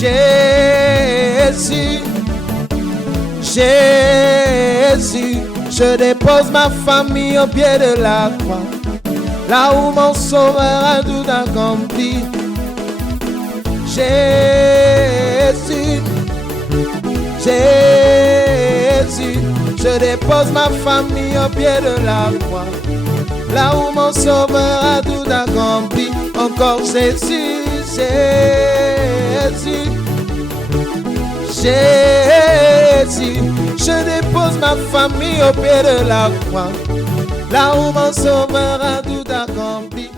Jésus, Jésus, je dépose ma famille au pied de la croix, là où mon sauveur a tout accompli. Jésus, Jésus, je dépose ma famille au pied de la croix, là où mon sauveur a tout accompli. Encore Jésus, Jésus, Jésus, je dépose ma famille au pied de la croix, là où mon sauveur a tout accompli.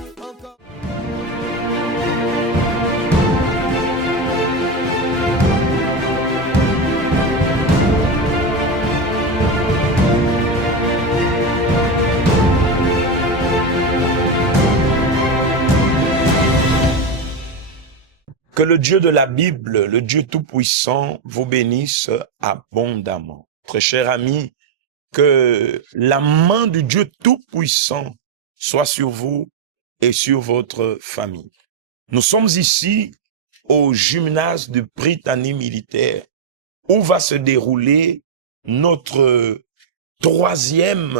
Que le Dieu de la Bible, le Dieu Tout-Puissant, vous bénisse abondamment. Très cher ami, que la main du Dieu Tout-Puissant soit sur vous et sur votre famille. Nous sommes ici au gymnase du Prytanée militaire où va se dérouler notre troisième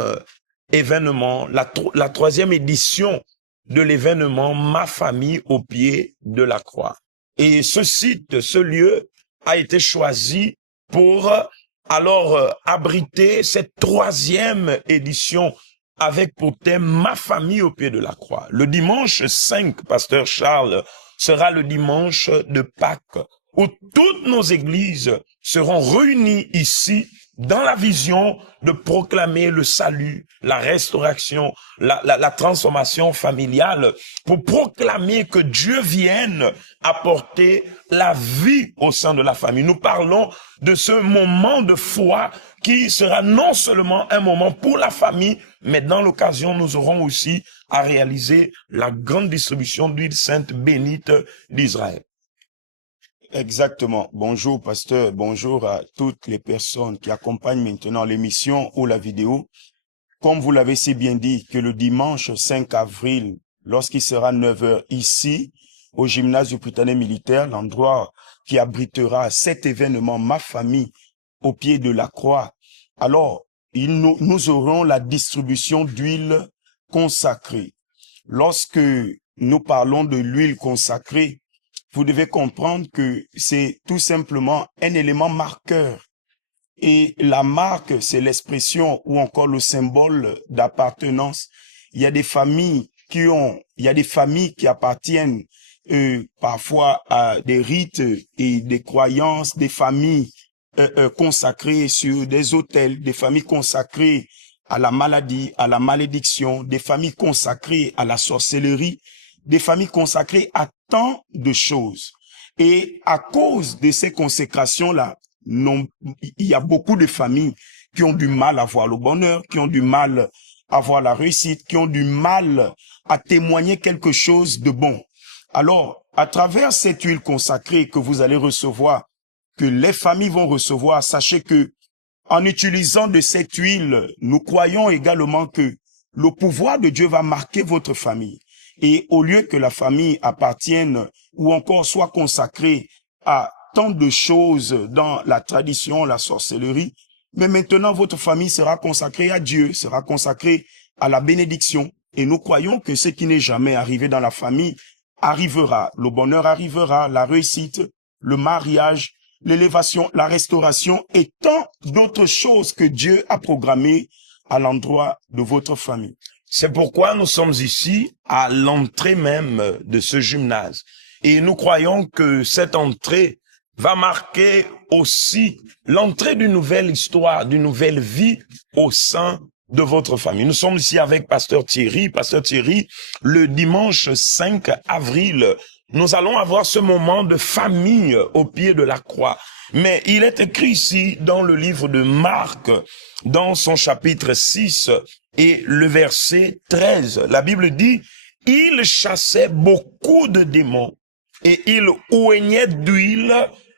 événement, la troisième édition de l'événement Ma famille au pied de la croix. Et ce site, ce lieu a été choisi pour abriter cette troisième édition avec pour thème Ma famille au pied de la croix. Le dimanche 5, Pasteur Charles, sera le dimanche de Pâques où toutes nos églises seront réunies ici dans la vision de proclamer le salut, la restauration, la transformation familiale, pour proclamer que Dieu vienne apporter la vie au sein de la famille. Nous parlons de ce moment de foi qui sera non seulement un moment pour la famille, mais dans l'occasion, nous aurons aussi à réaliser la grande distribution d'huile sainte bénite d'Israël. Exactement. Bonjour, pasteur. Bonjour à toutes les personnes qui accompagnent maintenant l'émission ou la vidéo. Comme vous l'avez si bien dit, que le dimanche 5 avril, lorsqu'il sera 9 h ici, au gymnase du Prytanée militaire, l'endroit qui abritera cet événement, Ma famille au pied de la croix, alors nous aurons la distribution d'huile consacrée. Lorsque nous parlons de l'huile consacrée, vous devez comprendre que c'est tout simplement un élément marqueur. Et la marque, c'est l'expression ou encore le symbole d'appartenance. Il y a des familles qui appartiennent parfois à des rites et des croyances, des familles consacrées sur des autels, des familles consacrées à la maladie, à la malédiction, des familles consacrées à la sorcellerie, des familles consacrées à tant de choses. Et à cause de ces consécrations-là, il y a beaucoup de familles qui ont du mal à voir le bonheur, qui ont du mal à voir la réussite, qui ont du mal à témoigner quelque chose de bon. Alors, à travers cette huile consacrée que vous allez recevoir, que les familles vont recevoir, sachez que en utilisant de cette huile, nous croyons également que le pouvoir de Dieu va marquer votre famille. Et au lieu que la famille appartienne ou encore soit consacrée à tant de choses dans la tradition, la sorcellerie, mais maintenant votre famille sera consacrée à Dieu, sera consacrée à la bénédiction. Et nous croyons que ce qui n'est jamais arrivé dans la famille arrivera. Le bonheur arrivera, la réussite, le mariage, l'élévation, la restauration et tant d'autres choses que Dieu a programmées à l'endroit de votre famille. C'est pourquoi nous sommes ici à l'entrée même de ce gymnase. Et nous croyons que cette entrée va marquer aussi l'entrée d'une nouvelle histoire, d'une nouvelle vie au sein de votre famille. Nous sommes ici avec Pasteur Thierry. Pasteur Thierry, le dimanche 5 avril, nous allons avoir ce moment de famille au pied de la croix. Mais il est écrit ici dans le livre de Marc, dans son chapitre 6 et le verset 13. La Bible dit, il chassait beaucoup de démons et il oignait d'huile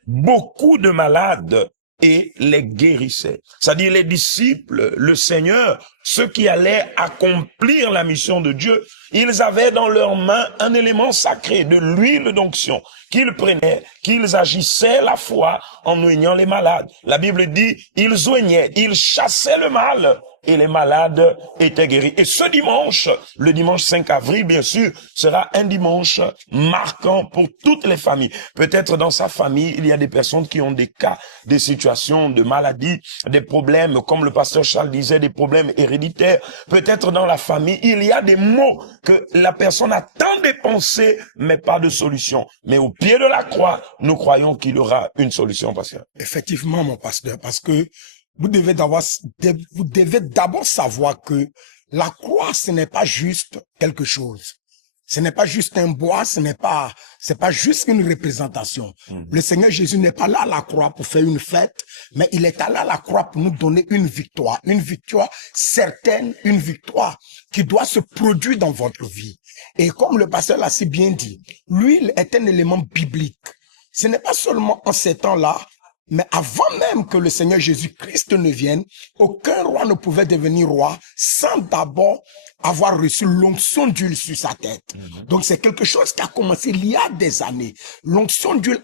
beaucoup de malades et les guérissait. C'est-à-dire les disciples, le Seigneur ceux qui allaient accomplir la mission de Dieu, ils avaient dans leurs mains un élément sacré, de l'huile d'onction, qu'ils prenaient, qu'ils agissaient la foi en oignant les malades. La Bible dit, ils oignaient, ils chassaient le mal, et les malades étaient guéris. Et ce dimanche, le dimanche 5 avril, bien sûr, sera un dimanche marquant pour toutes les familles. Peut-être dans sa famille, il y a des personnes qui ont des cas, des situations de maladie, des problèmes, comme le pasteur Charles disait, des problèmes héréditaires. Peut-être dans la famille, il y a des maux que la personne a tant dépensés, mais pas de solution. Mais au pied de la croix, nous croyons qu'il y aura une solution, pasteur. Effectivement, mon pasteur, parce que vous devez d'abord savoir que la croix, ce n'est pas juste quelque chose. Ce n'est pas juste un bois, c'est pas juste une représentation. Le Seigneur Jésus n'est pas là à la croix pour faire une fête, mais il est allé à la croix pour nous donner une victoire certaine, une victoire qui doit se produire dans votre vie. Et comme le pasteur l'a si bien dit, l'huile est un élément biblique. Ce n'est pas seulement en ces temps-là, mais avant même que le Seigneur Jésus-Christ ne vienne, aucun roi ne pouvait devenir roi sans d'abord avoir reçu l'onction d'huile sur sa tête. Donc c'est quelque chose qui a commencé il y a des années. L'onction d'huile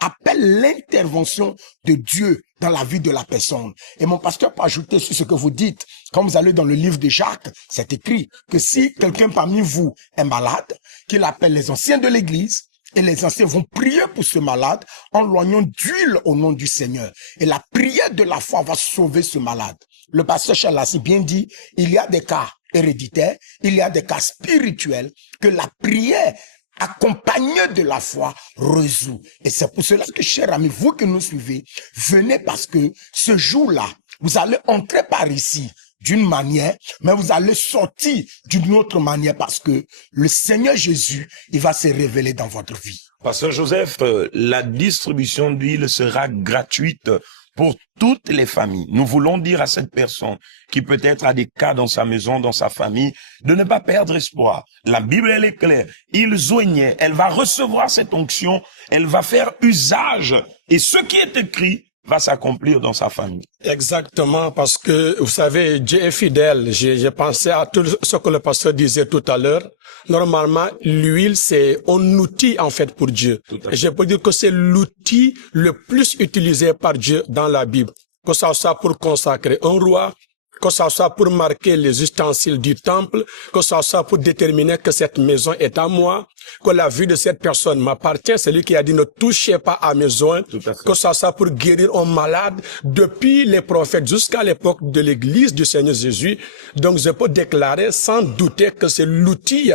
appelle l'intervention de Dieu dans la vie de la personne. Et mon pasteur peut ajouter sur ce que vous dites. Quand vous allez dans le livre de Jacques, c'est écrit que si quelqu'un parmi vous est malade, qu'il appelle les anciens de l'église, et les anciens vont prier pour ce malade en loignant d'huile au nom du Seigneur. Et la prière de la foi va sauver ce malade. Le pasteur Charles a si bien dit, il y a des cas héréditaires, il y a des cas spirituels que la prière accompagnée de la foi résout. Et c'est pour cela que, chers amis, vous qui nous suivez, venez parce que ce jour-là, vous allez entrer par ici d'une manière, mais vous allez sortir d'une autre manière parce que le Seigneur Jésus, il va se révéler dans votre vie. Pasteur Joseph, la distribution d'huile sera gratuite pour toutes les familles. Nous voulons dire à cette personne qui peut-être a des cas dans sa maison, dans sa famille, de ne pas perdre espoir. La Bible, elle est claire. Ils oignaient, elle va recevoir cette onction, elle va faire usage. Et ce qui est écrit va s'accomplir dans sa famille. Exactement, parce que, vous savez, Dieu est fidèle. J'ai pensé à tout ce que le pasteur disait tout à l'heure. Normalement, l'huile, c'est un outil, en fait, pour Dieu. Et je peux dire que c'est l'outil le plus utilisé par Dieu dans la Bible. Que ça soit pour consacrer un roi, que ça soit pour marquer les ustensiles du temple, que ça soit pour déterminer que cette maison est à moi, que la vie de cette personne m'appartient. C'est lui qui a dit ne touchez pas à mes oins, que ça soit pour guérir un malade depuis les prophètes jusqu'à l'époque de l'église du Seigneur Jésus. Donc je peux déclarer sans douter que c'est l'outil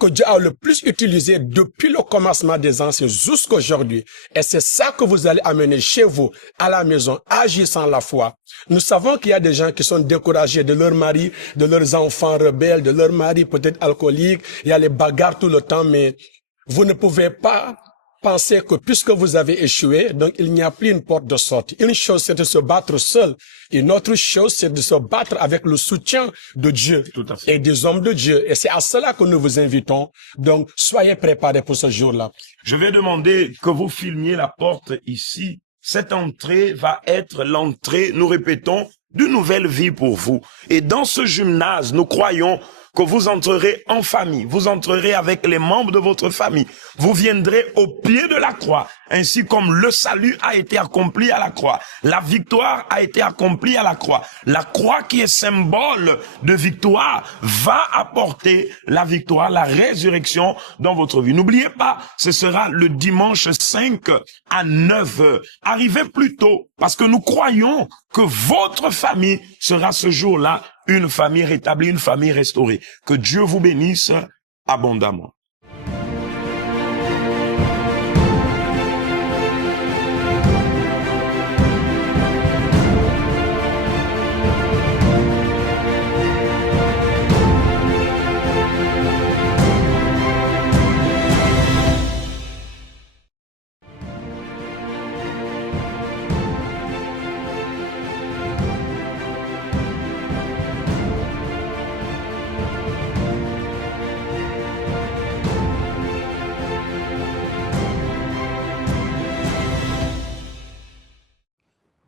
que Dieu a le plus utilisé depuis le commencement des anciens jusqu'à aujourd'hui. Et c'est ça que vous allez amener chez vous, à la maison, agissant la foi. Nous savons qu'il y a des gens qui sont découragés de leur mari, de leurs enfants rebelles, de leur mari peut-être alcoolique. Il y a les bagarres tout le temps, mais vous ne pouvez pas penser que puisque vous avez échoué, donc il n'y a plus une porte de sortie. Une chose, c'est de se battre seul. Une autre chose, c'est de se battre avec le soutien de Dieu et des hommes de Dieu. Et c'est à cela que nous vous invitons. Donc, soyez préparés pour ce jour-là. Je vais demander que vous filmiez la porte ici. Cette entrée va être l'entrée, nous répétons, d'une nouvelle vie pour vous. Et dans ce gymnase, nous croyons que vous entrerez en famille, vous entrerez avec les membres de votre famille, vous viendrez au pied de la croix, ainsi comme le salut a été accompli à la croix, la victoire a été accomplie à la croix. La croix qui est symbole de victoire va apporter la victoire, la résurrection dans votre vie. N'oubliez pas, ce sera le dimanche 5 à 9 heures. Arrivez plus tôt, parce que nous croyons que votre famille sera ce jour-là une famille rétablie, une famille restaurée. Que Dieu vous bénisse abondamment.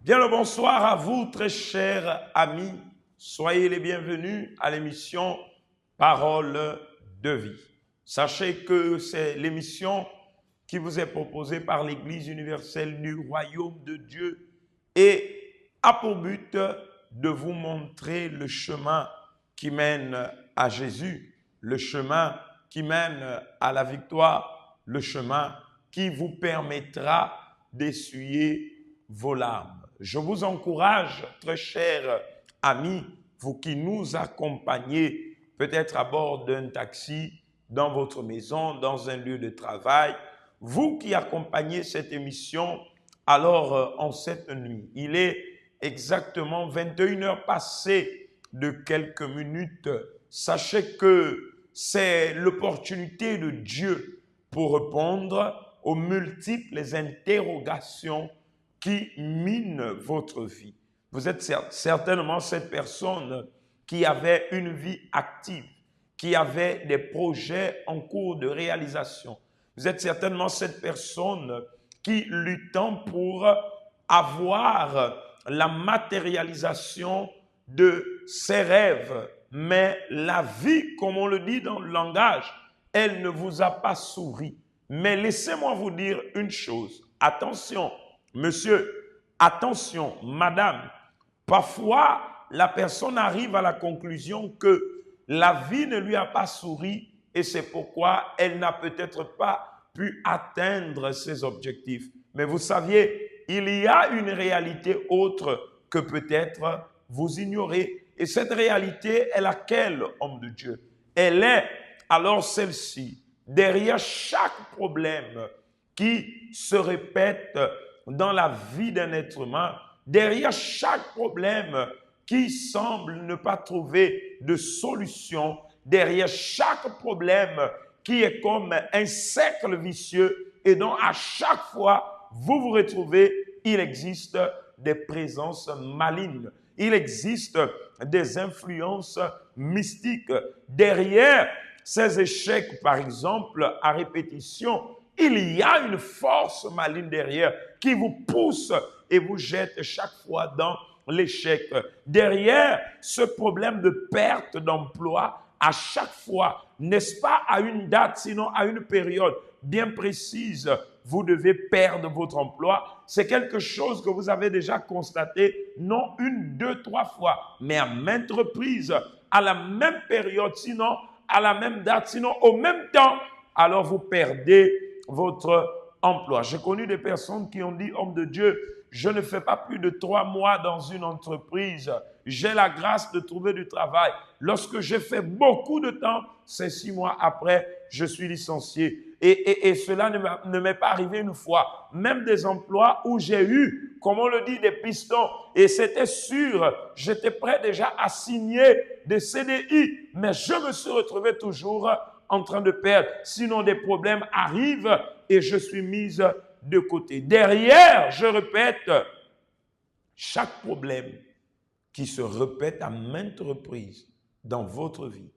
Bien le bonsoir à vous, très chers amis. Soyez les bienvenus à l'émission Parole de vie. Sachez que c'est l'émission qui vous est proposée par l'Église universelle du Royaume de Dieu et a pour but de vous montrer le chemin qui mène à Jésus, le chemin qui mène à la victoire, le chemin qui vous permettra d'essuyer vos larmes. Je vous encourage, très chers amis, vous qui nous accompagnez peut-être à bord d'un taxi, dans votre maison, dans un lieu de travail, vous qui accompagnez cette émission, alors en cette nuit, il est exactement 21 heures passées de quelques minutes. Sachez que c'est l'opportunité de Dieu pour répondre aux multiples interrogations qui minent votre vie. Vous êtes certainement cette personne qui avait une vie active, qui avait des projets en cours de réalisation. Vous êtes certainement cette personne qui luttant pour avoir la matérialisation de ses rêves. Mais la vie, comme on le dit dans le langage, elle ne vous a pas souri. Mais laissez-moi vous dire une chose. Attention, monsieur, attention, madame. Parfois, la personne arrive à la conclusion que la vie ne lui a pas souri et c'est pourquoi elle n'a peut-être pas pu atteindre ses objectifs. Mais vous saviez, il y a une réalité autre que peut-être vous ignorez. Et cette réalité est laquelle, homme de Dieu? Elle est alors celle-ci. Derrière chaque problème qui se répète dans la vie d'un être humain, derrière chaque problème qui semble ne pas trouver de solution, derrière chaque problème qui est comme un cercle vicieux et dont à chaque fois vous vous retrouvez, il existe des présences malignes. Il existe des influences mystiques. Derrière ces échecs, par exemple, à répétition, il y a une force maligne derrière qui vous pousse et vous jette chaque fois dans l'échec. Derrière ce problème de perte d'emploi, à chaque fois, n'est-ce pas à une date, sinon à une période bien précise, vous devez perdre votre emploi. C'est quelque chose que vous avez déjà constaté, non une, deux, trois fois, mais à maintes reprises, à la même période, sinon à la même date, sinon au même temps, alors vous perdez votre emploi. J'ai connu des personnes qui ont dit, homme de Dieu, je ne fais pas plus de 3 mois dans une entreprise. J'ai la grâce de trouver du travail. Lorsque j'ai fait beaucoup de temps, c'est 6 mois après, je suis licencié. Et cela ne m'est pas arrivé une fois. Même des emplois où j'ai eu, comme on le dit, des pistons. Et c'était sûr, j'étais prêt déjà à signer des CDI. Mais je me suis retrouvé toujours en train de perdre. Sinon, des problèmes arrivent et je suis mise de côté. Derrière, je répète, chaque problème qui se répète à maintes reprises dans votre vie,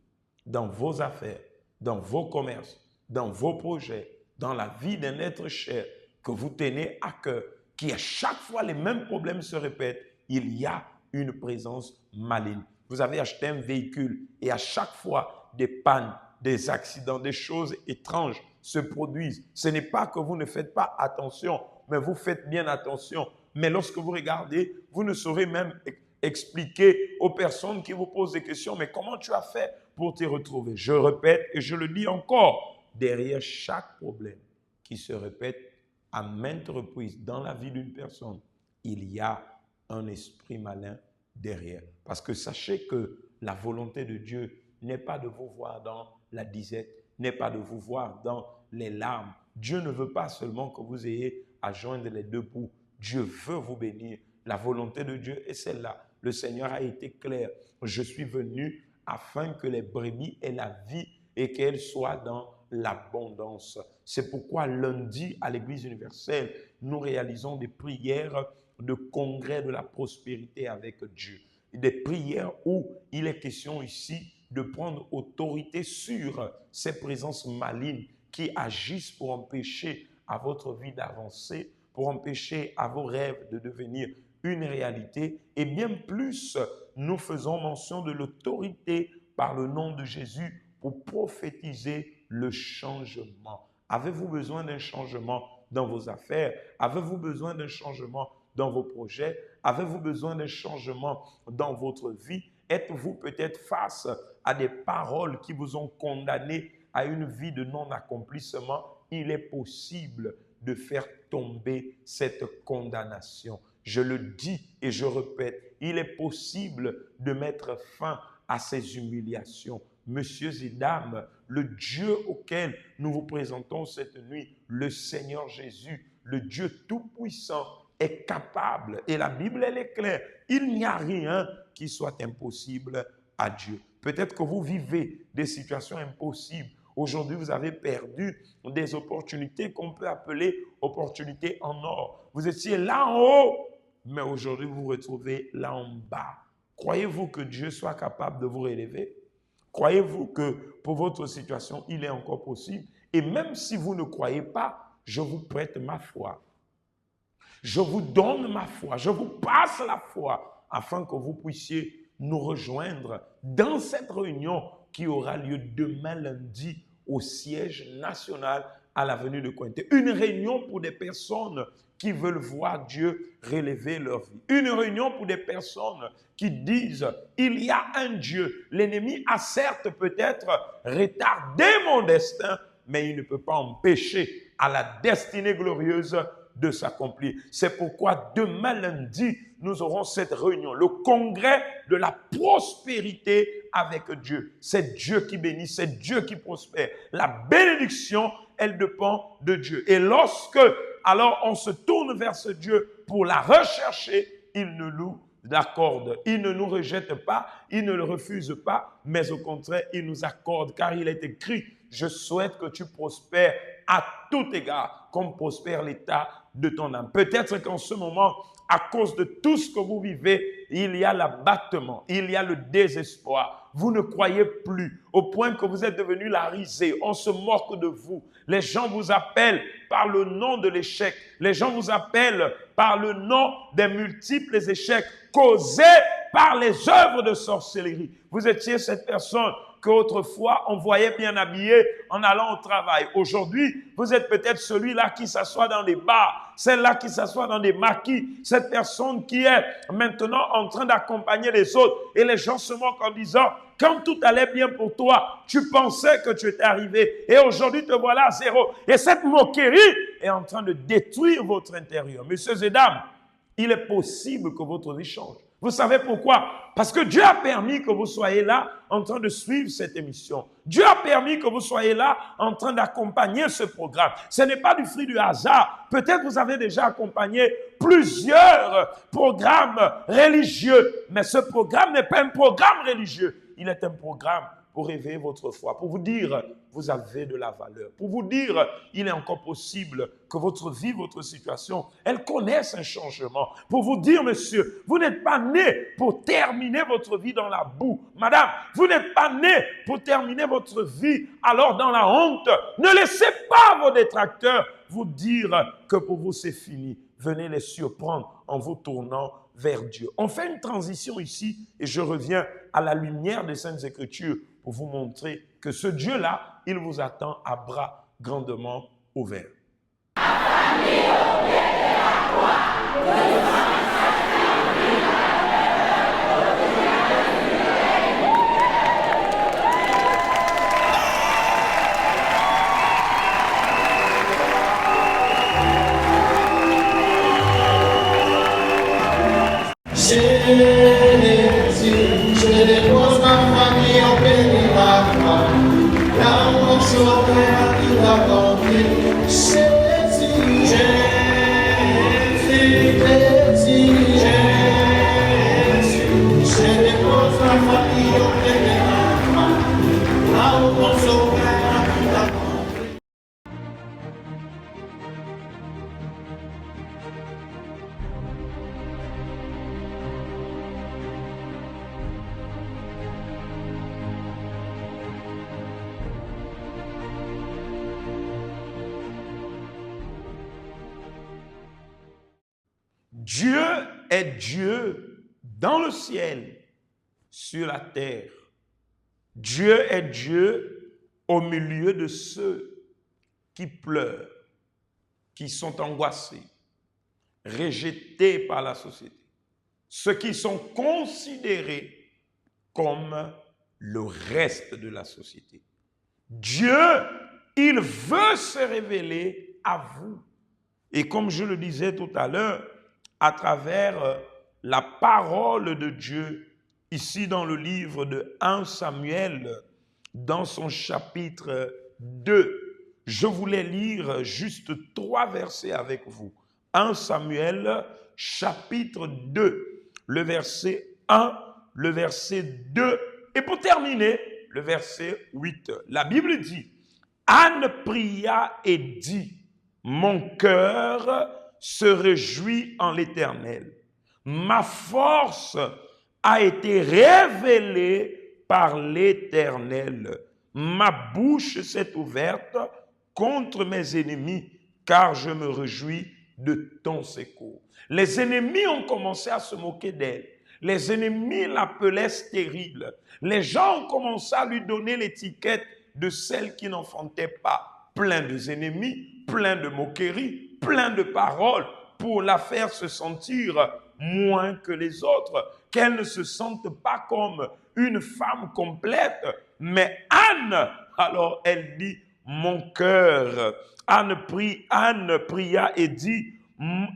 dans vos affaires, dans vos commerces, dans vos projets, dans la vie d'un être cher que vous tenez à cœur, qui à chaque fois les mêmes problèmes se répètent, il y a une présence maligne. Vous avez acheté un véhicule et à chaque fois des pannes, des accidents, des choses étranges se produisent. Ce n'est pas que vous ne faites pas attention, mais vous faites bien attention. Mais lorsque vous regardez, vous ne saurez même expliquer aux personnes qui vous posent des questions, mais comment tu as fait pour te retrouver? Je répète et je le dis encore, derrière chaque problème qui se répète à maintes reprises dans la vie d'une personne, il y a un esprit malin derrière. Parce que sachez que la volonté de Dieu n'est pas de vous voir dans la disette, n'est pas de vous voir dans les larmes. Dieu ne veut pas seulement que vous ayez à joindre les deux bouts. Dieu veut vous bénir. La volonté de Dieu est celle-là. Le Seigneur a été clair. Je suis venu afin que les brebis aient la vie et qu'elles soient dans l'abondance. C'est pourquoi lundi, à l'Église universelle, nous réalisons des prières de congrès de la prospérité avec Dieu. Des prières où il est question ici de prendre autorité sur ces présences malignes qui agissent pour empêcher à votre vie d'avancer, pour empêcher à vos rêves de devenir une réalité. Et bien plus, nous faisons mention de l'autorité par le nom de Jésus pour prophétiser le changement. Avez-vous besoin d'un changement dans vos affaires? Avez-vous besoin d'un changement dans vos projets? Avez-vous besoin d'un changement dans votre vie? Êtes-vous peut-être face à des paroles qui vous ont condamné à une vie de non-accomplissement? Il est possible de faire tomber cette condamnation. Je le dis et je répète, il est possible de mettre fin à ces humiliations. Messieurs et dames, le Dieu auquel nous vous présentons cette nuit, le Seigneur Jésus, le Dieu Tout-Puissant, est capable. Et la Bible, elle est claire. Il n'y a rien qui soit impossible à Dieu. Peut-être que vous vivez des situations impossibles. Aujourd'hui, vous avez perdu des opportunités qu'on peut appeler opportunités en or. Vous étiez là en haut, mais aujourd'hui, vous vous retrouvez là en bas. Croyez-vous que Dieu soit capable de vous relever? Croyez-vous que pour votre situation, il est encore possible? Et même si vous ne croyez pas, je vous prête ma foi. Je vous donne ma foi. Je vous passe la foi afin que vous puissiez nous rejoindre dans cette réunion qui aura lieu demain lundi au siège national à l'avenue de Cointet. Une réunion pour des personnes qui veulent voir Dieu relever leur vie. Une réunion pour des personnes qui disent, il y a un Dieu. L'ennemi a certes peut-être retardé mon destin, mais il ne peut pas empêcher à la destinée glorieuse de s'accomplir. C'est pourquoi demain lundi, nous aurons cette réunion, le congrès de la prospérité avec Dieu. C'est Dieu qui bénit, c'est Dieu qui prospère. La bénédiction, elle dépend de Dieu. Et lorsque, alors, on se tourne vers ce Dieu pour la rechercher, il ne nous accorde. Il ne nous rejette pas, il ne le refuse pas, mais au contraire, il nous accorde, car il est écrit, je souhaite que tu prospères à tout égard, comme prospère l'état de ton âme. Peut-être qu'en ce moment, à cause de tout ce que vous vivez, il y a l'abattement, il y a le désespoir. Vous ne croyez plus, au point que vous êtes devenu la risée. On se moque de vous. Les gens vous appellent par le nom de l'échec. Les gens vous appellent par le nom des multiples échecs causés par les œuvres de sorcellerie. Vous étiez cette personne qu'autrefois on voyait bien habillé en allant au travail. Aujourd'hui, vous êtes peut-être celui-là qui s'assoit dans des bars, celle-là qui s'assoit dans des maquis, cette personne qui est maintenant en train d'accompagner les autres. Et les gens se moquent en disant, quand tout allait bien pour toi, tu pensais que tu étais arrivé. Et aujourd'hui, te voilà à zéro. Et cette moquerie est en train de détruire votre intérieur. Messieurs et dames, il est possible que votre vie change. Vous savez pourquoi? Parce que Dieu a permis que vous soyez là en train de suivre cette émission. Dieu a permis que vous soyez là en train d'accompagner ce programme. Ce n'est pas du fruit du hasard. Peut-être vous avez déjà accompagné plusieurs programmes religieux. Mais ce programme n'est pas un programme religieux. Il est un programme pour réveiller votre foi, pour vous dire, vous avez de la valeur, pour vous dire, il est encore possible que votre vie, votre situation, elle connaisse un changement, pour vous dire, monsieur, vous n'êtes pas né pour terminer votre vie dans la boue. Madame, vous n'êtes pas né pour terminer votre vie alors dans la honte. Ne laissez pas vos détracteurs vous dire que pour vous c'est fini. Venez les surprendre en vous tournant vers Dieu. On fait une transition ici et je reviens à la lumière des Saintes Écritures pour vous montrer que ce Dieu-là, il vous attend à bras grandement ouverts. Je dépose ma famille au pays de la croix. Là où on sauvera tout accompli. Jésus, je dépose ma famille au pays de la croix. Là où on sauvera tout accompli. Dieu est Dieu dans le ciel sur la terre. Dieu est Dieu au milieu de ceux qui pleurent, qui sont angoissés, rejetés par la société, ceux qui sont considérés comme le reste de la société. Dieu, il veut se révéler à vous. Et comme je le disais tout à l'heure, à travers la parole de Dieu, ici dans le livre de 1 Samuel, dans son chapitre 2, je voulais lire juste 3 versets avec vous. 1 Samuel, chapitre 2, le verset 1, le verset 2, et pour terminer, le verset 8. La Bible dit, Anne pria et dit, mon cœur se réjouit en l'Éternel. Ma force a été révélée par l'Éternel. Ma bouche s'est ouverte contre mes ennemis, car je me réjouis de ton secours. Les ennemis ont commencé à se moquer d'elle. Les ennemis l'appelaient stérile. Les gens ont commencé à lui donner l'étiquette de celle qui n'enfantait pas. Plein d'ennemis, plein de moqueries, plein de paroles pour la faire se sentir moins que les autres, qu'elle ne se sente pas comme une femme complète. Mais Anne, alors elle dit, mon cœur, Anne pria et dit,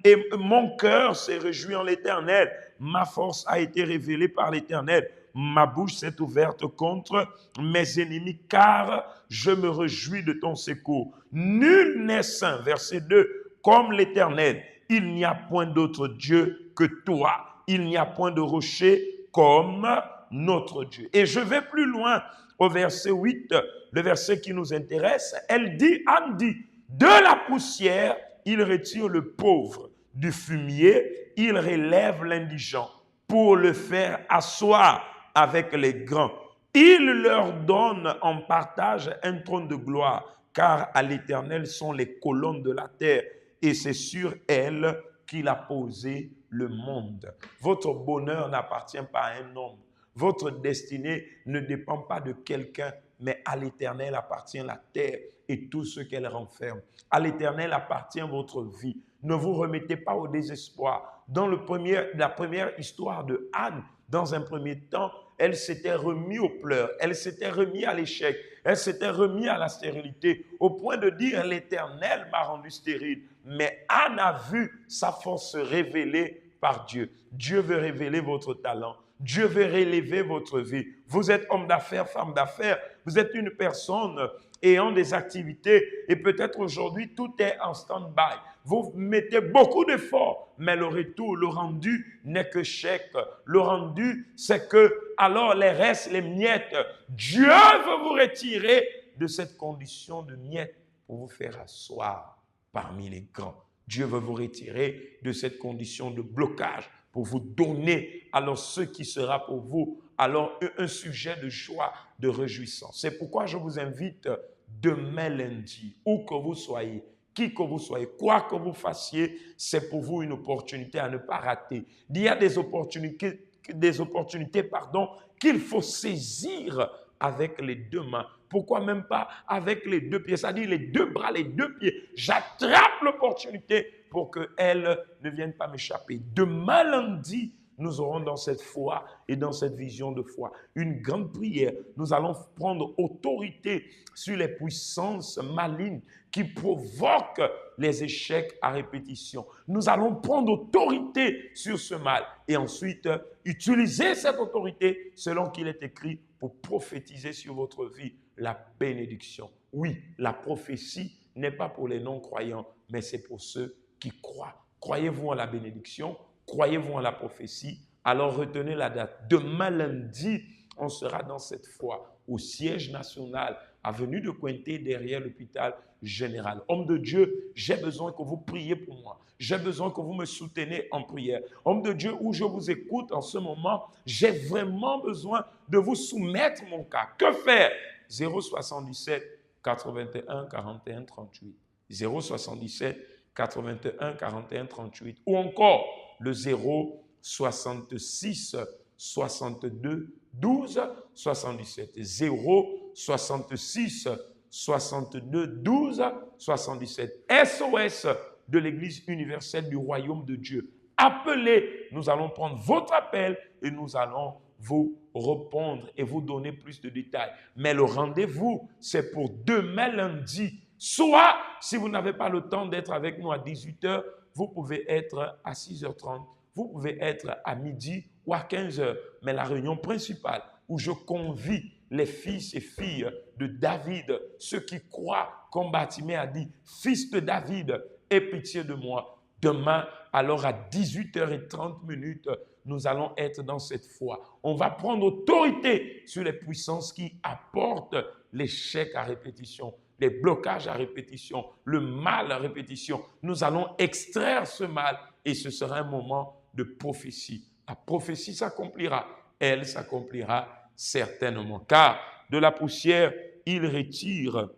et mon cœur s'est réjoui en l'Éternel, ma force a été révélée par l'Éternel, ma bouche s'est ouverte contre mes ennemis, car je me réjouis de ton secours. Nul n'est saint, verset 2, comme l'Éternel. Il n'y a point d'autre Dieu que toi. Il n'y a point de rocher comme notre Dieu. Et je vais plus loin au verset 8, le verset qui nous intéresse. Elle dit, Anne dit, de la poussière, il retire le pauvre. Du fumier, il relève l'indigent pour le faire asseoir avec les grands. Il leur donne en partage un trône de gloire, car à l'Éternel sont les colonnes de la terre, et c'est sur elle qu'il a posé le monde. Votre bonheur n'appartient pas à un homme. Votre destinée ne dépend pas de quelqu'un, mais à l'Éternel appartient la terre et tout ce qu'elle renferme. À l'Éternel appartient votre vie. Ne vous remettez pas au désespoir. Dans la première histoire de Anne, dans un premier temps, elle s'était remise aux pleurs, elle s'était remise à l'échec, elle s'était remise à la stérilité, au point de dire « l'Éternel m'a rendu stérile ». Mais Anne a vu sa force se révéler par Dieu. Dieu veut révéler votre talent. Dieu veut relever votre vie. Vous êtes homme d'affaires, femme d'affaires. Vous êtes une personne ayant des activités et peut-être aujourd'hui tout est en stand-by. Vous mettez beaucoup d'efforts, mais le retour, le rendu n'est que chèque. Le rendu, c'est que alors les restes, les miettes, Dieu veut vous retirer de cette condition de miettes pour vous faire asseoir parmi les grands. Dieu veut vous retirer de cette condition de blocage pour vous donner alors ce qui sera pour vous alors un sujet de joie, de réjouissance. C'est pourquoi je vous invite demain lundi, où que vous soyez, qui que vous soyez, quoi que vous fassiez, c'est pour vous une opportunité à ne pas rater. Il y a des opportunités qu'il faut saisir avec les deux mains. Pourquoi même pas avec les deux pieds? C'est-à-dire les deux bras, les deux pieds. J'attrape l'opportunité pour qu'elle ne vienne pas m'échapper. Demain lundi, nous aurons dans cette foi et dans cette vision de foi une grande prière. Nous allons prendre autorité sur les puissances malignes qui provoquent les échecs à répétition. Nous allons prendre autorité sur ce mal et ensuite utiliser cette autorité selon qu'il est écrit pour prophétiser sur votre vie la bénédiction. Oui, la prophétie n'est pas pour les non-croyants, mais c'est pour ceux qui croient. Croyez-vous en la bénédiction? Croyez-vous en la prophétie? Alors retenez la date. Demain lundi, on sera dans cette foi au siège national, avenue de Cointé, derrière l'hôpital général. Homme de Dieu, j'ai besoin que vous priez pour moi. J'ai besoin que vous me soutenez en prière. Homme de Dieu, où je vous écoute en ce moment, j'ai vraiment besoin de vous soumettre mon cas. Que faire? 077 81 41 38. 077 81 41 38. Ou encore le 066 62 12 77. 0 66 62 12 77. SOS de l'Église universelle du royaume de Dieu. Appelez, nous allons prendre votre appel et nous allons vous répondre et vous donner plus de détails. Mais le rendez-vous, c'est pour demain lundi. Soit, si vous n'avez pas le temps d'être avec nous à 18h, vous pouvez être à 6h30, vous pouvez être à midi ou à 15h. Mais la réunion principale où je convie les fils et filles de David, ceux qui croient, comme Bartimée a dit, fils de David, aie pitié de moi. Demain, alors à 18h30, nous allons être dans cette foi. On va prendre autorité sur les puissances qui apportent l'échec à répétition, les blocages à répétition, le mal à répétition. Nous allons extraire ce mal et ce sera un moment de prophétie. La prophétie s'accomplira. Elle s'accomplira certainement. Car de la poussière, il retire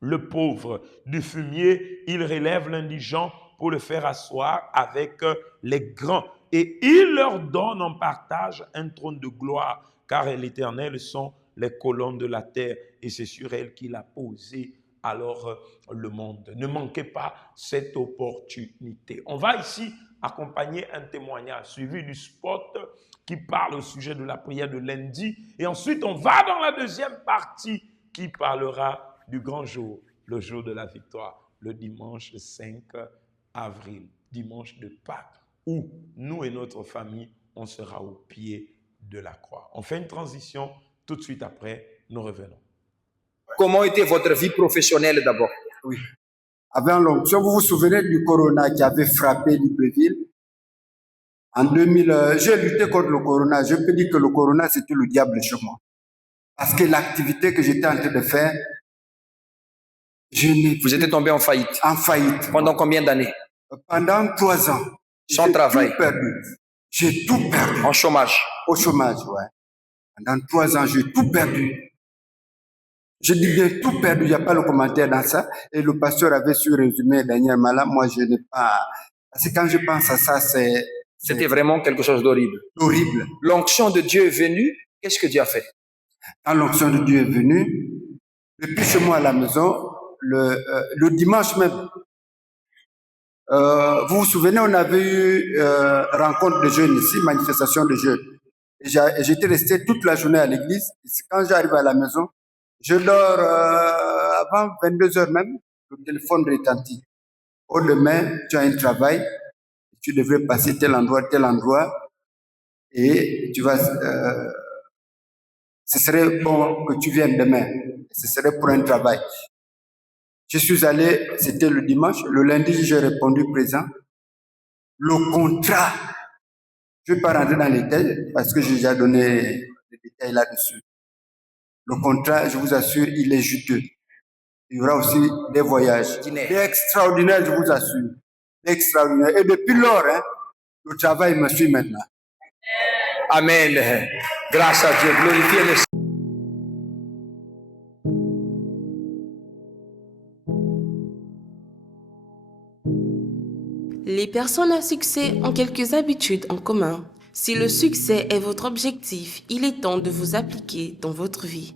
le pauvre. Du fumier, il relève l'indigent pour le faire asseoir avec les grands. Et il leur donne en partage un trône de gloire, car l'Éternel sont les colonnes de la terre, et c'est sur elles qu'il a posé alors le monde. Ne manquez pas cette opportunité. On va ici accompagner un témoignage suivi du spot qui parle au sujet de la prière de lundi, et ensuite on va dans la deuxième partie qui parlera du grand jour, le jour de la victoire, le dimanche 5 avril, dimanche de Pâques, où nous et notre famille, on sera au pied de la croix. On fait une transition, tout de suite après, nous revenons. Comment était votre vie professionnelle d'abord? Oui. Avant l'onction, vous vous souvenez du corona qui avait frappé Libreville? En 2000, j'ai lutté contre le corona. Je peux dire que le corona, c'était le diable chez moi. Parce que l'activité que j'étais en train de faire, vous étiez tombé en faillite? En faillite. Pendant combien d'années? Pendant 3 ans. Sans travail? Tout perdu. J'ai tout perdu. En chômage? Au chômage, ouais. Pendant 3 ans, j'ai tout perdu. Je dis bien tout perdu, il n'y a pas le commentaire dans ça. Et le pasteur avait su résumer dernièrement là. Moi, je n'ai pas... Parce que quand je pense à ça, c'était vraiment quelque chose d'horrible. Horrible. L'onction de Dieu est venue. Qu'est-ce que Dieu a fait? Quand l'onction de Dieu est venue, depuis chez moi à la maison, le dimanche même, vous vous souvenez, on avait eu rencontre de jeunes ici, manifestation de jeunes. Et j'étais resté toute la journée à l'église. Et quand j'arrive à la maison, je dors avant 22h même, le téléphone retentit. Au demain, tu as un travail, tu devrais passer tel endroit, et tu vas... ce serait bon que tu viennes demain. Ce serait pour un travail. Je suis allé, c'était le dimanche. Le lundi, j'ai répondu présent. Le contrat, je ne vais pas rentrer dans les détails parce que j'ai déjà donné les détails là-dessus. Le contrat, je vous assure, il est juteux. Il y aura aussi des voyages. Extraordinaires, je vous assure. Extraordinaire. Et depuis lors, le travail me suit maintenant. Amen. Grâce à Dieu. Glorifiez le Seigneur. Les personnes à succès ont quelques habitudes en commun. Si le succès est votre objectif, il est temps de vous appliquer dans votre vie.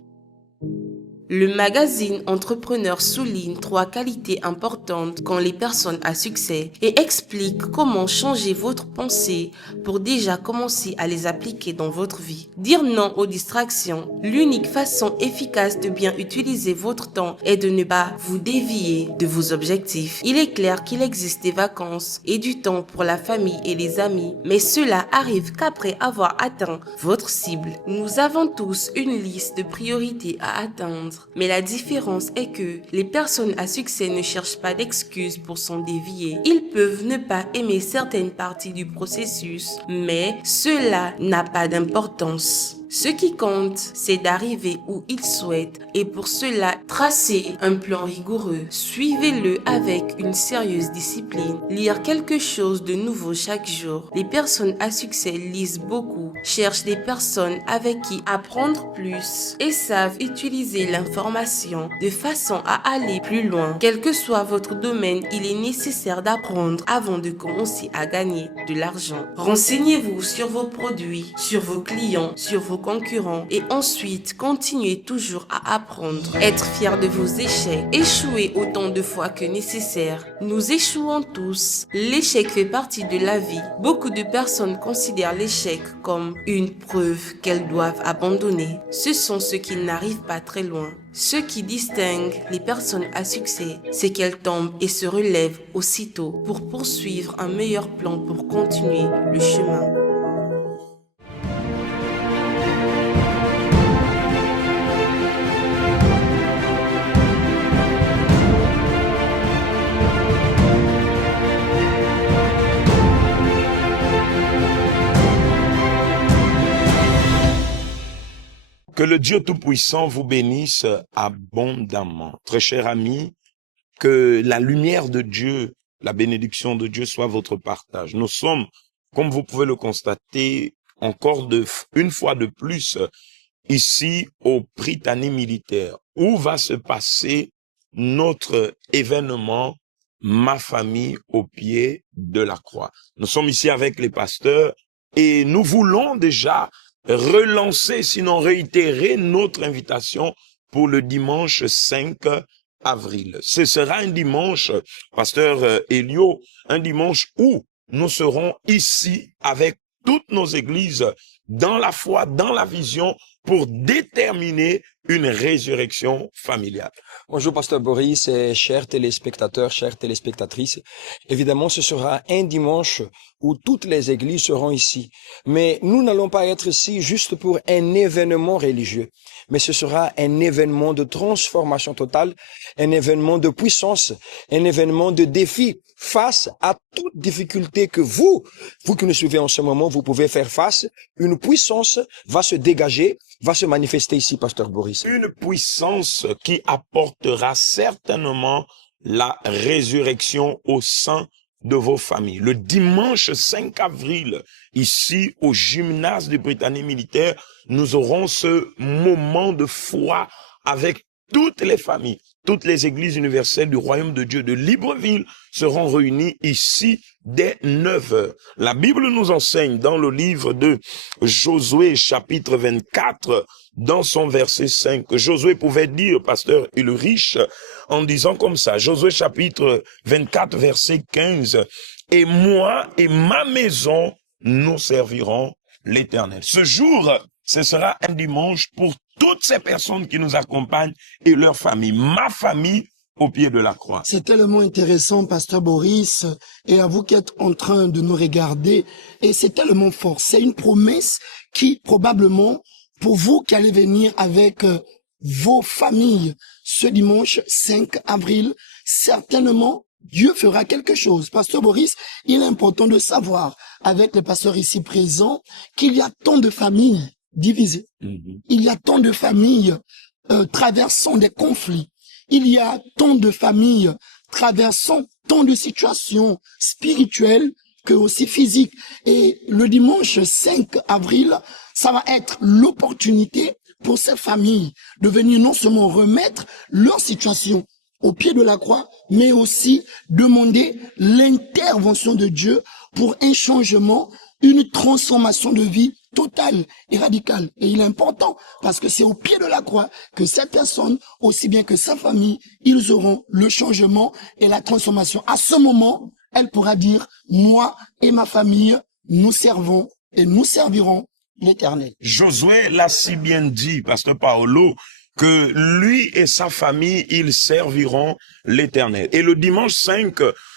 Le magazine Entrepreneur souligne 3 qualités importantes qu'ont les personnes à succès et explique comment changer votre pensée pour déjà commencer à les appliquer dans votre vie. Dire non aux distractions. L'unique façon efficace de bien utiliser votre temps est de ne pas vous dévier de vos objectifs. Il est clair qu'il existe des vacances et du temps pour la famille et les amis, mais cela arrive qu'après avoir atteint votre cible. Nous avons tous une liste de priorités à atteindre. Mais la différence est que les personnes à succès ne cherchent pas d'excuses pour s'en dévier. Ils peuvent ne pas aimer certaines parties du processus, mais cela n'a pas d'importance. Ce qui compte, c'est d'arriver où ils souhaitent et pour cela, tracez un plan rigoureux. Suivez-le avec une sérieuse discipline. Lire quelque chose de nouveau chaque jour. Les personnes à succès lisent beaucoup cherchent des personnes avec qui apprendre plus et savent utiliser l'information de façon à aller plus loin. Quel que soit votre domaine, il est nécessaire d'apprendre avant de commencer à gagner de l'argent. Renseignez-vous sur vos produits, sur vos clients, sur vos concurrents et ensuite continuez toujours à apprendre. Être fier de vos échecs. Échouez autant de fois que nécessaire. Nous échouons tous. L'échec fait partie de la vie. Beaucoup de personnes considèrent l'échec comme une preuve qu'elles doivent abandonner. Ce sont ceux qui n'arrivent pas très loin. Ce qui distingue les personnes à succès, c'est qu'elles tombent et se relèvent aussitôt pour poursuivre un meilleur plan pour continuer le chemin. Que le Dieu Tout-Puissant vous bénisse abondamment. Très cher ami, que la lumière de Dieu, la bénédiction de Dieu soit votre partage. Nous sommes, comme vous pouvez le constater, encore une fois de plus, ici au Prytanée militaire, où va se passer notre événement « Ma famille au pied de la croix ». Nous sommes ici avec les pasteurs et nous voulons déjà relancer, sinon réitérer notre invitation pour le dimanche 5 avril. Ce sera un dimanche, pasteur Elio, un dimanche où nous serons ici avec toutes nos églises dans la foi, dans la vision, pour déterminer une résurrection familiale. Bonjour, pasteur Boris et chers téléspectateurs, chères téléspectatrices. Évidemment, ce sera un dimanche où toutes les églises seront ici. Mais nous n'allons pas être ici juste pour un événement religieux. Mais ce sera un événement de transformation totale, un événement de puissance, un événement de défi face à toute difficulté que vous qui nous suivez en ce moment, vous pouvez faire face. Une puissance va se dégager, va se manifester ici, pasteur Boris. Une puissance qui apportera certainement la résurrection au sein de vos familles. Le dimanche 5 avril, ici au gymnase du Prytanée militaire, nous aurons ce moment de foi avec toutes les familles. Toutes les églises universelles du Royaume de Dieu de Libreville seront réunies ici dès 9 heures. La Bible nous enseigne dans le livre de Josué, chapitre 24, dans son verset 5, que Josué pouvait dire, pasteur Ulrich, en disant comme ça, Josué chapitre 24, verset 15, « Et moi et ma maison, nous servirons l'Éternel. » Ce jour, ce sera un dimanche pour toutes ces personnes qui nous accompagnent et leur famille. Ma famille au pied de la croix. C'est tellement intéressant, pasteur Boris, et à vous qui êtes en train de nous regarder, et c'est tellement fort. C'est une promesse qui, probablement, pour vous qui allez venir avec vos familles ce dimanche 5 avril, certainement, Dieu fera quelque chose. Pasteur Boris, il est important de savoir, avec les pasteurs ici présents, qu'il y a tant de familles divisées. Il y a tant de familles traversant des conflits. Il y a tant de familles traversant tant de situations spirituelles que aussi physiques. Et le dimanche 5 avril, ça va être l'opportunité pour ces familles de venir non seulement remettre leur situation au pied de la croix, mais aussi demander l'intervention de Dieu pour un changement, une transformation de vie totale et radicale. Et il est important parce que c'est au pied de la croix que cette personne, aussi bien que sa famille, ils auront le changement et la transformation. À ce moment, elle pourra dire, moi et ma famille, nous servons et nous servirons l'Éternel. Josué l'a si bien dit, pasteur Paolo, que lui et sa famille, ils serviront l'Éternel. Et le dimanche 5,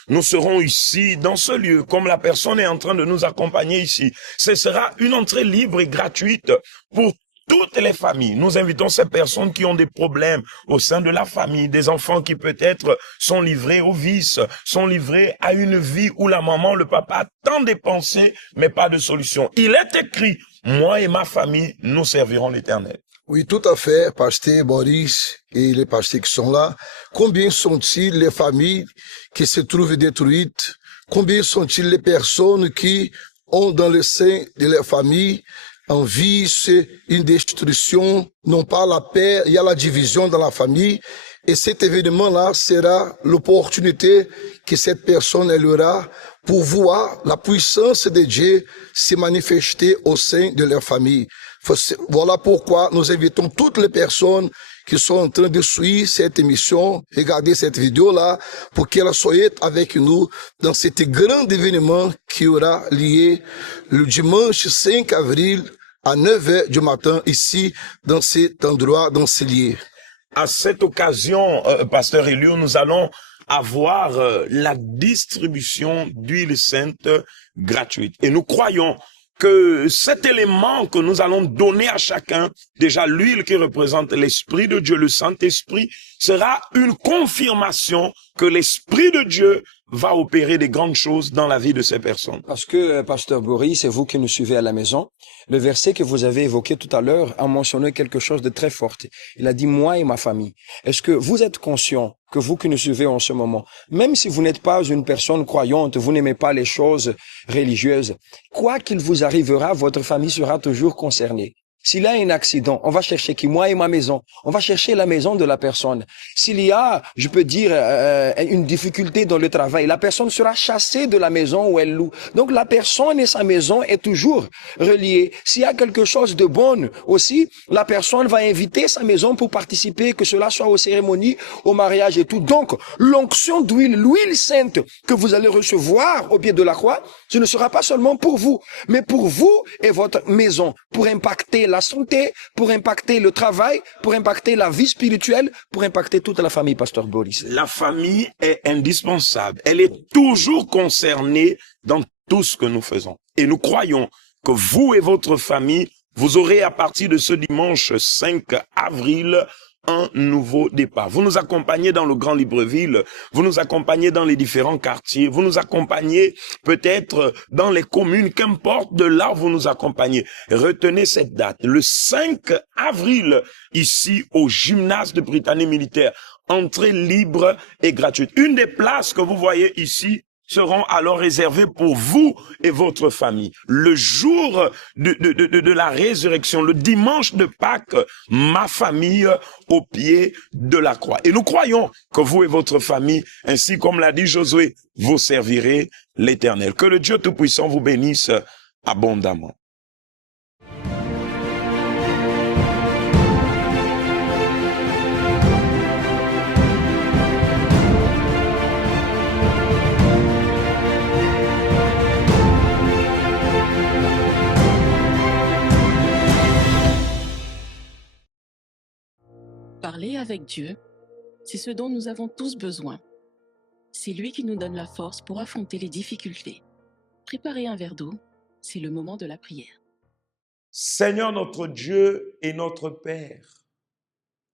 nous serons ici, dans ce lieu, comme la personne est en train de nous accompagner ici. Ce sera une entrée libre et gratuite pour toutes les familles. Nous invitons ces personnes qui ont des problèmes au sein de la famille, des enfants qui peut-être sont livrés au vice, sont livrés à une vie où la maman, le papa a tant dépensé, mais pas de solution. Il est écrit, moi et ma famille, nous servirons l'Éternel. Oui, tout à fait, pasteur Boris et les pasteurs qui sont là. Combien sont-ils les familles qui se trouvent détruites? Combien sont-ils les personnes qui ont dans le sein de leur famille envie, c'est une destruction, non pas la paix, il y a la division dans la famille. Et cet événement-là sera l'opportunité que cette personne elle aura pour voir la puissance de Dieu se manifester au sein de leur famille. Voilà pourquoi nous invitons toutes les personnes qui sont en train de suivre cette émission, regarder cette vidéo-là, pour qu'elles soient avec nous dans cet grand événement qui aura lieu le dimanche 5 avril à 9h du matin ici, dans cet endroit, dans ce lieu. À cette occasion, Pasteur Eliou, nous allons avoir la distribution d'huile sainte gratuite. Et nous croyons que cet élément que nous allons donner à chacun, déjà l'huile qui représente l'Esprit de Dieu, le Saint-Esprit, sera une confirmation que l'Esprit de Dieu va opérer des grandes choses dans la vie de ces personnes. Parce que, Pasteur Boris, c'est vous qui nous suivez à la maison, le verset que vous avez évoqué tout à l'heure a mentionné quelque chose de très fort. Il a dit « moi et ma famille ». Est-ce que vous êtes conscient que vous qui nous suivez en ce moment, même si vous n'êtes pas une personne croyante, vous n'aimez pas les choses religieuses, quoi qu'il vous arrivera, votre famille sera toujours concernée. S'il y a un accident, on va chercher qui? Moi et ma maison. On va chercher la maison de la personne. S'il y a, je peux dire, une difficulté dans le travail, la personne sera chassée de la maison où elle loue. Donc la personne et sa maison est toujours reliée. S'il y a quelque chose de bon aussi, la personne va inviter sa maison pour participer, que cela soit aux cérémonies, au mariage et tout. Donc l'onction d'huile, l'huile sainte que vous allez recevoir au pied de la croix, ce ne sera pas seulement pour vous, mais pour vous et votre maison, pour impacter la santé, pour impacter le travail, pour impacter la vie spirituelle, pour impacter toute la famille, Pasteur Boris. La famille est indispensable. Elle est toujours concernée dans tout ce que nous faisons. Et nous croyons que vous et votre famille, vous aurez à partir de ce dimanche 5 avril un nouveau départ. Vous nous accompagnez dans le Grand Libreville, vous nous accompagnez dans les différents quartiers, vous nous accompagnez peut-être dans les communes, qu'importe de là où vous nous accompagnez. Retenez cette date, le 5 avril, ici au gymnase de Britannie militaire. Entrée libre et gratuite. Une des places que vous voyez ici seront alors réservés pour vous et votre famille. Le jour de la résurrection, le dimanche de Pâques, ma famille au pied de la croix. Et nous croyons que vous et votre famille, ainsi comme l'a dit Josué, vous servirez l'Éternel. Que le Dieu Tout-Puissant vous bénisse abondamment. Parler avec Dieu, c'est ce dont nous avons tous besoin. C'est lui qui nous donne la force pour affronter les difficultés. Préparer un verre d'eau, c'est le moment de la prière. Seigneur notre Dieu et notre Père,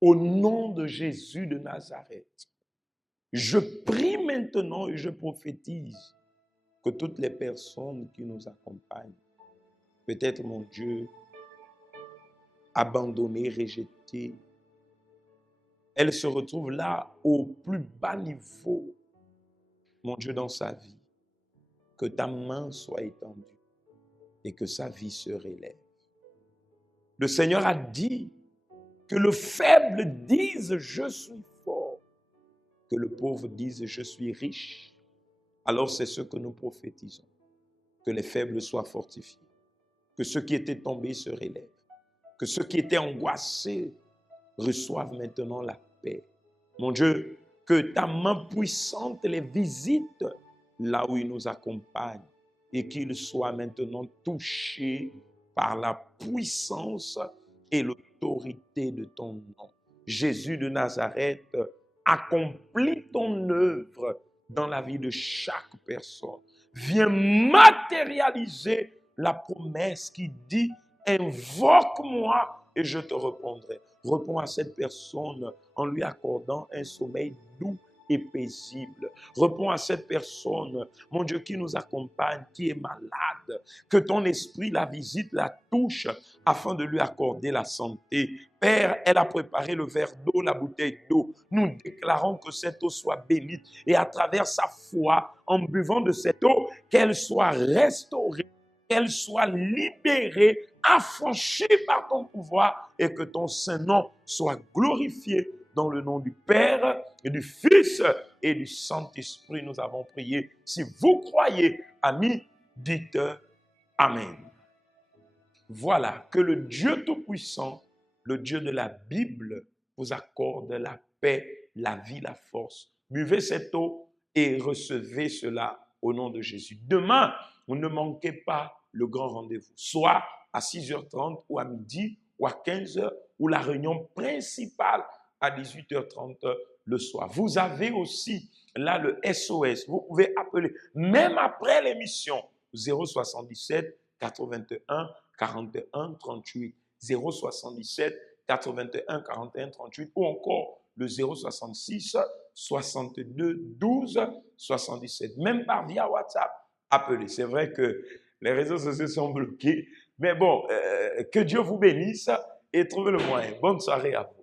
au nom de Jésus de Nazareth, je prie maintenant et je prophétise que toutes les personnes qui nous accompagnent, peut-être mon Dieu, abandonnées, rejetées, elle se retrouve là au plus bas niveau, mon Dieu, dans sa vie. Que ta main soit étendue et que sa vie se relève. Le Seigneur a dit que le faible dise « je suis fort », que le pauvre dise « je suis riche ». Alors c'est ce que nous prophétisons. Que les faibles soient fortifiés, que ceux qui étaient tombés se relèvent, que ceux qui étaient angoissés reçoivent maintenant la paix. Mon Dieu, que ta main puissante les visite là où ils nous accompagnent et qu'ils soient maintenant touchés par la puissance et l'autorité de ton nom. Jésus de Nazareth, accomplis ton œuvre dans la vie de chaque personne. Viens matérialiser la promesse qui dit « Invoque-moi et je te répondrai ». Réponds à cette personne en lui accordant un sommeil doux et paisible. Réponds à cette personne, mon Dieu, qui nous accompagne, qui est malade. Que ton esprit la visite, la touche, afin de lui accorder la santé. Père, elle a préparé le verre d'eau, la bouteille d'eau. Nous déclarons que cette eau soit bénite. Et à travers sa foi, en buvant de cette eau, qu'elle soit restaurée qu'elle soit libérée, affranchie par ton pouvoir et que ton Saint-Nom soit glorifié dans le nom du Père et du Fils et du Saint-Esprit. Nous avons prié. Si vous croyez, amis, dites Amen. Voilà, que le Dieu Tout-Puissant, le Dieu de la Bible, vous accorde la paix, la vie, la force. Buvez cette eau et recevez cela au nom de Jésus. Demain, vous ne manquez pas le grand rendez-vous, soit à 6h30 ou à midi ou à 15h, ou la réunion principale à 18h30 le soir. Vous avez aussi là le SOS. Vous pouvez appeler, même après l'émission, 077 81 41 38, 077 81 41 38, ou encore le 066 62 12 77. Même par via WhatsApp, appelez. C'est vrai que les réseaux sociaux sont bloqués, mais bon, que Dieu vous bénisse et trouvez le moyen. Bonne soirée à vous.